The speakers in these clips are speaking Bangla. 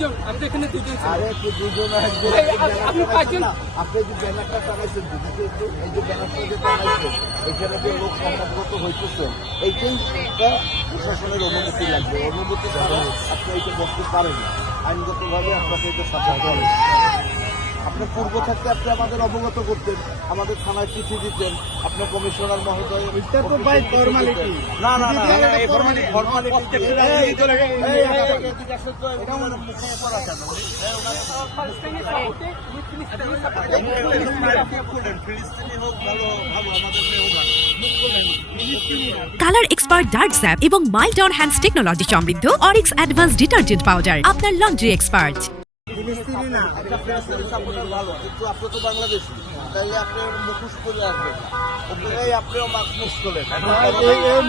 দুইজন, আমরা এখানে দুইজন ছিলাম। আরে দুজন আপনি পাঁচজন। আপনি যে ব্যানারটা টানাইছেন, এই যে ব্যানারটা যে টানাইছেন, এখানে যে লোক সমাগত হইতেছেন, এইটাই একটা প্রশাসনের অনুমতি লাগবে। অনুমতি ছাড়া আপনি এইটা বসতে পারেন না, আইনগতভাবে আপনাকে এটা সাথে করেন। আপনার পূর্ব থাকতে আপনি আমাদের অবগত করতেন, আমাদের থানায় চিঠি দিতেন, আপনার কমিশনার মহোদয়। না না না, কালার এক্সপার্ট ডার্ক স্যাপ এবং মাইল্ড অন হ্যান্ডস টেকনোলজি সমৃদ্ধ অরিক্স অ্যাডভান্স ডিটারজেন্ট পাউডার আপনার লন্ড্রি এক্সপার্ট। ভালো, কিন্তু আপনি তো বাংলাদেশি, তাইলে আপনার মুখোশ পরে আসবেন না, ওখানেই আপনিও মুখোশ করেন।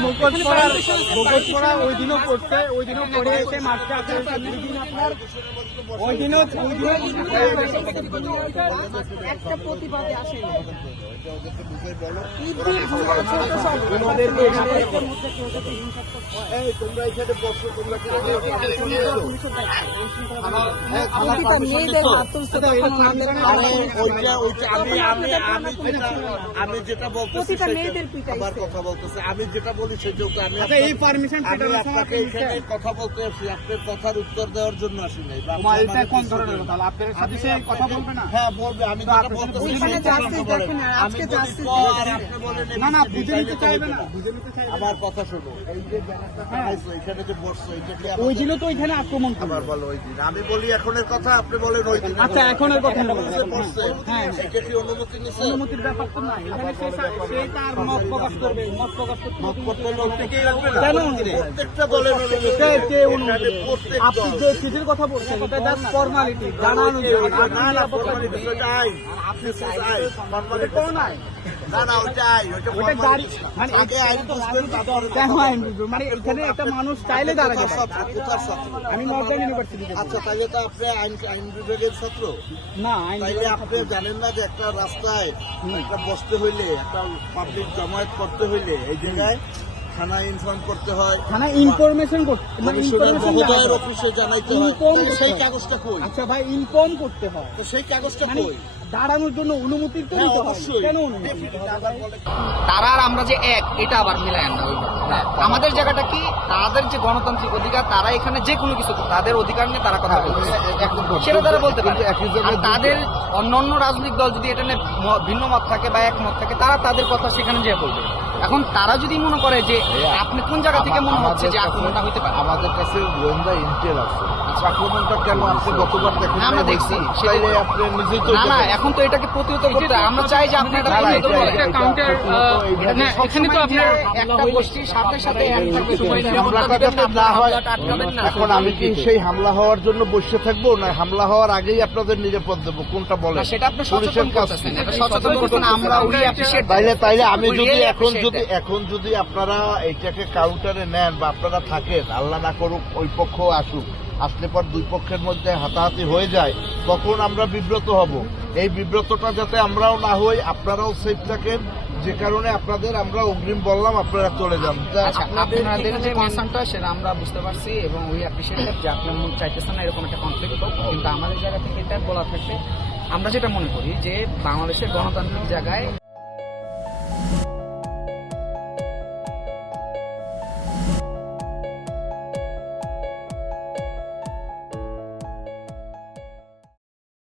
মুখোশ পরা ওই দিনও করছে, ওই দিনও করে এসে মারছে আপনার, ওই দিনও একটা প্রতিবাদে আসেনি। তোমরা এখানে বসো, তোমরা আমি যেটা বলতেছি আবার কথা বলতেছি, আমি যেটা বলি সেটা আমি আপনাকে এখানে কথা বলতে আসি, আপনার কথার উত্তর দেওয়ার জন্য আসি নাই। কথা বলবে না। হ্যাঁ বলবে, আমি যেটা বলতেছি আমার কথা শোনো। এই যে এখানে যে বসছো, ওই দিনও তো ওইখানে আক্রমণ করবে। আবার বলো ওই দিন, আমি বলি এখনের কথা, আপনি বলেন ওই দিন। আচ্ছা, এখনের কথা বসছে, এটা কি অনুমতি নিচ্ছে? অনুমতির ব্যাপার তো নাই, এখানে সে তার মত প্রকাশ করবে, মত প্রকাশ করতে প্রত্যেকটা দলের আপনি যে চিঠির কথা বলছেন ওটা জাস্ট ফর্মালিটি, জানা অনুযায়ী মানে এখানে একটা মানুষ চাইলে দাঁড়াতে পারে। আমি নর্দার্ন ইউনিভার্সিটি। আচ্ছা, তাহলে তো আপনি আইন বিভাগের ছাত্র না, তাইলে আপনি জানেন না যে একটা রাস্তায় একটা বসতে হইলে, একটা পাবলিক জমায়েত করতে হইলে এই জায়গায় থানায় ইনফর্ম করতে হয়, থানায় ইনফরমেশন করতে, মহোদয়ের অফিসে জানাইতে হয়। সেই কাগজটা কই? আচ্ছা ভাই, ইনফর্ম করতে হয়, তো সেই কাগজটা কই? দাঁড়ানোর জন্য অনুমতি তো নিতে হয়। কেন অনুমতি? তারা আর আমরা যে এক, এটা আবার মিলায় না। আমাদের জায়গাটা কি, তাদের যে গণতান্ত্রিক অধিকার, তারা এখানে যে কোনো কিছু তাদের অধিকার নিয়ে তারা কথা বলতে, সেটা তারা বলতে পারে। আর তাদের অন্যান্য রাজনৈতিক দল যদি এটা নিয়ে ভিন্ন মত থাকে বা একমত থাকে, তারা তাদের কথা সেখানে যেয়ে বলবে। এখন তারা যদি মনে করে যে আপনি কোন জায়গা থেকে মনে হচ্ছে যে আক্রমণটা হইতে পারে, আমাদের কাছে গোয়েন্দা ইন্টেল আছে। আক্রমণটা কেন আপনি গতবার দেখেন? আমরা দেখছি, আপনি নিজেই তো না না, এখন তো এটাকে প্রতিহত করতে হয়। আমরা চাই যে আপনি একটা কাউন্টার, এখানে তো আপনার একটা গোষ্ঠীর সাথে সাথে এখন আমি কি সেই হামলা হওয়ার জন্য বসে থাকবো, না হামলা হওয়ার আগেই আপনাদের নিরাপদ দেবো, কোনটা বলে? সেটা আপনি সচেতন করতেছেন, সচেতন করতেন, আমরা ওই অ্যাপ্রিশিয়েট। তাইলে আমি যদি এখন যদি আপনারা এইটাকে কাউন্টারে নেন বা আপনারা থাকেন, আল্লাহ না করুক ওই পক্ষ আসুক, আসলে পর দুই পক্ষের মধ্যে হাতাহাতি হয়ে যায়, তখন আমরা বিব্রত হব। এই বিব্রতটা যাতে আমরাও না হই, আপনারাও সেফ থাকেন, যে কারণে আপনাদের আমরা অগ্রিম বললাম আপনারা চলে যান। আপনাদের যে কনসার্নটা সেটা আমরা বুঝতে পারছি এবং উই অ্যাপ্রিশিয়েট যে আপনার মন চাইতেছেন না এরকম একটা কনফ্লিক্ট হোক, কিন্তু আমাদের জায়গা থেকে এটা বলা থাকবে, আমরা যেটা মনে করি যে বাংলাদেশের গণতান্ত্রিক জায়গায়